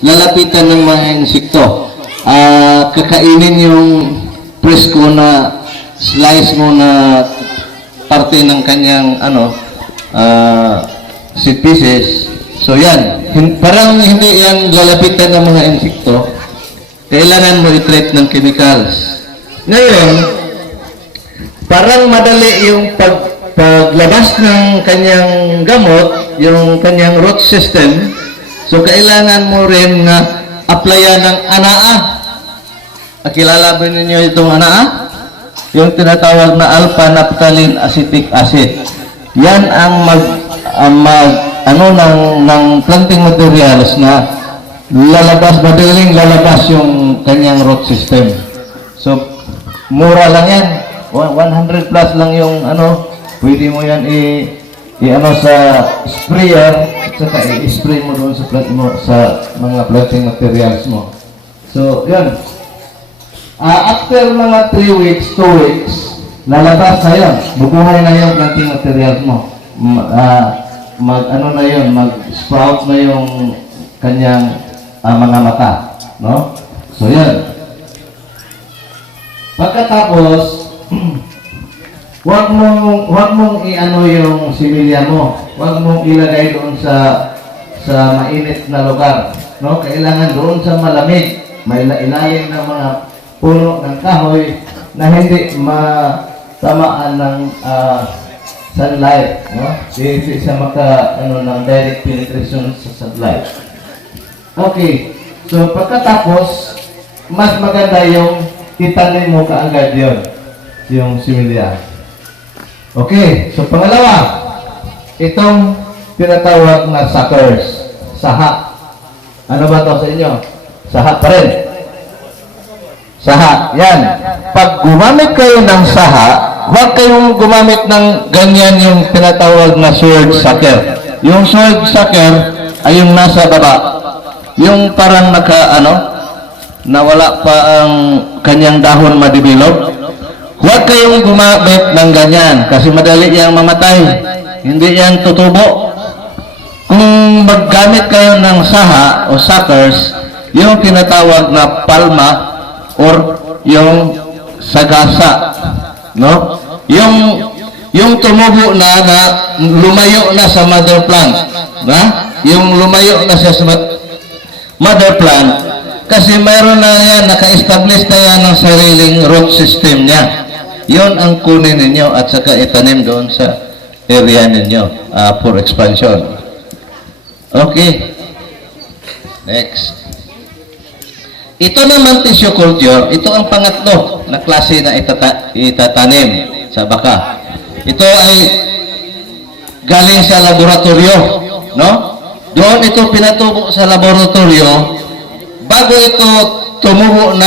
lalapitan ng mga insekto. Kakainin yung presko na slice mo na parte ng kanyang seed pieces. So yan, parang hindi yan lalapitan ng mga insekto. Kailangan mo i-treat ng chemicals. Ngayon, parang madali yung paglabas ng kanyang gamot, yung kanyang root system. So kailangan mo rin na applyan ng anaa. Kilala ba ninyo itong anaa? Yung tinatawag na alpha-naphthalene acetic acid. Yan ang ng planting materials na madaling lalabas yung kanyang root system. So, mura lang yan. 100 plus lang yung pwede mo yan sa sprayer, at saka i-spray mo doon sa mga planting materials mo. So, yan. After mga 3 weeks, 2 weeks, lalabas na yun. Bubuhay na yung planting materials mo. Mag-sprout na yung kanyang mga mata. No? So, yan. Pagkatapos, huwag mong yung similya mo. Huwag mong ilagay doon sa mainit na lugar. No? Kailangan doon sa malamig. May ilalim ng mga puno ng kahoy na hindi matamaan ng sunlight. No? Hindi siya ng direct penetration sa sunlight. Okay. So, pagkatapos, mas maganda yung itanim mo kaagad yun. Yung similya. Okay. So, pangalawa, itong tinatawag na suckers. Saha. Ano ba to sa inyo? Saha pa rin. Saha. Yan. Pag gumamit kayo ng saha, huwag kayong gumamit ng ganyan yung tinatawag na sword sucker. Yung sword sucker ay yung nasa baba. Yung parang na wala pa ang kanyang dahon madibilog. Huwag kayong gumamit ng ganyan kasi madali yang mamatay. Hindi yan tutubo. Kung maggamit kayo ng saha o suckers, yung tinatawag na palma or yung sagasa, no? Yung tumubo na lumayo na sa mother plant, na? Yung lumayo na sa mother plant kasi mayroon na yan, naka-establish na yan ng sariling root system niya. Yun ang kunin ninyo at saka itanim doon sa area ninyo for expansion. Okay. Next. Ito naman tissue culture, ito ang pangatlo na klase na itatanim sa baka. Ito ay galing sa laboratorio, no? Doon ito pinatubo sa laboratorio bago ito tumubo na